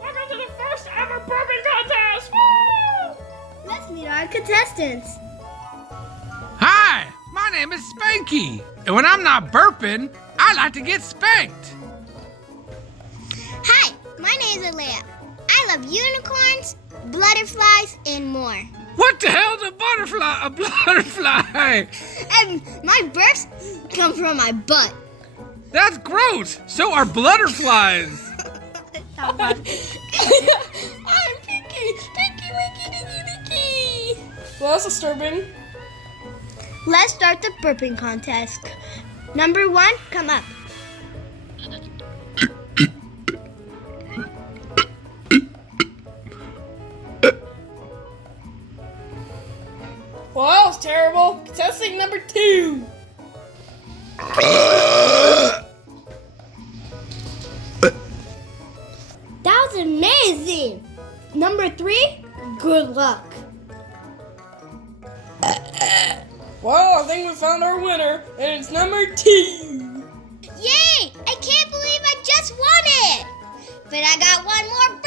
Welcome to the first ever burping contest! Woo! Let's meet our contestants. Hi, my name is Spanky, and when I'm not burping, I like to get spanked. Hi, my name is Alea. I love unicorns, butterflies, and more. What the hell's a butterfly? A butterfly? And my burps come from my butt. That's gross. So are butterflies. I'm Pinky, Winky, Dinky. Well, that's disturbing. Let's start the burping contest. Number 1, come up. Well, that was terrible. Contestant number 2. That was amazing. Number 3, good luck. Well, I think we found our winner, and it's number 2. Yay! I can't believe I just won it. But I got one more